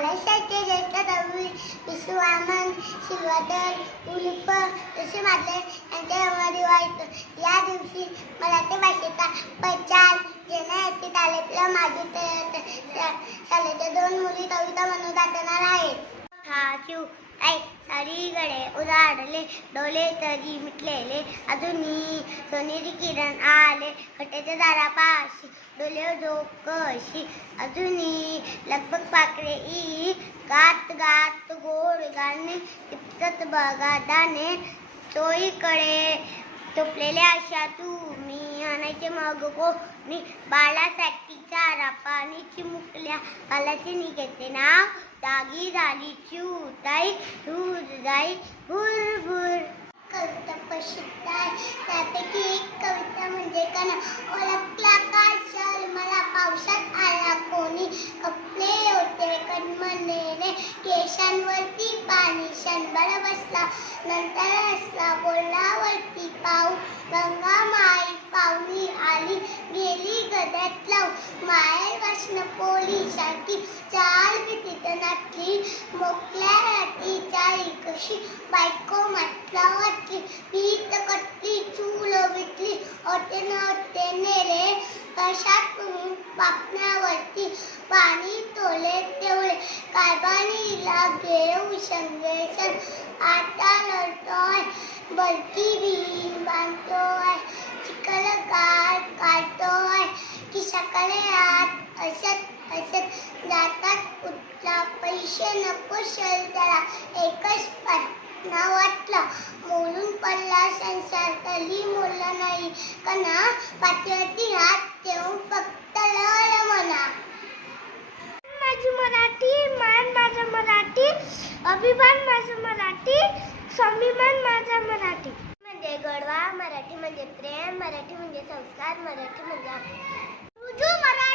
महाराष्ट्राचे ज्येष्ठ कवी विश्वामन शिवादर उल्फ ऋषीमाधे यांच्या वाढतो या दिवशी मराठी भाषेचा प्रचार येथे तालुक्याला माझी शाळेच्या दोन मुली कविता म्हणून गाठणार आहेत. हा आई साडीकडे उजाडले डोले तरी मिटलेले. अजूनही सोनेरी किरण आले खट्याच्या दारापाशी. डोले कशी अजूनही लगबग पाकडे ई. गात गात गोड गाणे टिपचत बघा दाणे. चोईकडे टोपलेल्या अशा तुम्ही आणायचे मग कोणी? बाळासाठी चारा पाणी चिमुकल्या. बालाचे निघते नाव? दागी झाली चिवताई दूर जाई भुरभुर कविता प्रसिद्ध आहे त्यापैकी एक कविता म्हणजे कना ओळखला का चल मला पावसात आला कोणी. कपडे होते कणमनेने. केशांवरती पाणी. शणभर बसला. नंतर असला बोलण्यावरती पाऊ कृष्ण वासनं पोलिसांची चाल नाटली मोकल्या रात्रीच्या कशी बायको म्हटला वाटली. भीत कटली चूल विटली होते नव्हते नेले. कशात तुम्ही बापण्यावरती पाणी तोले तेवढे. कायबानीला घेऊ संदेशन आता लढतोय बलकी बीन बांधतोय. चिखल गाठ काढतोय. की सकाळी आत असत असत जातात कुठला पैसे नको शल जरा. एकच पटना वाटला. मोलून पडला संसार तरी मोल नाही. कना पाठीवरती हात ठेवून फक्त लढ म्हणा. माझी मराठी मान माझा मराठी. अभिमान माझा मराठी. स्वाभिमान माझा मराठी. म्हणजे गडवा मराठी म्हणजे प्रेम मराठी म्हणजे संस्कार मराठी म्हणजे रुजू मराठी